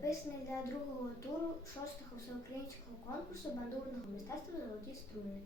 записаний для другого туру шостого всеукраїнського конкурсу бандурного мистецтва Золоті струни.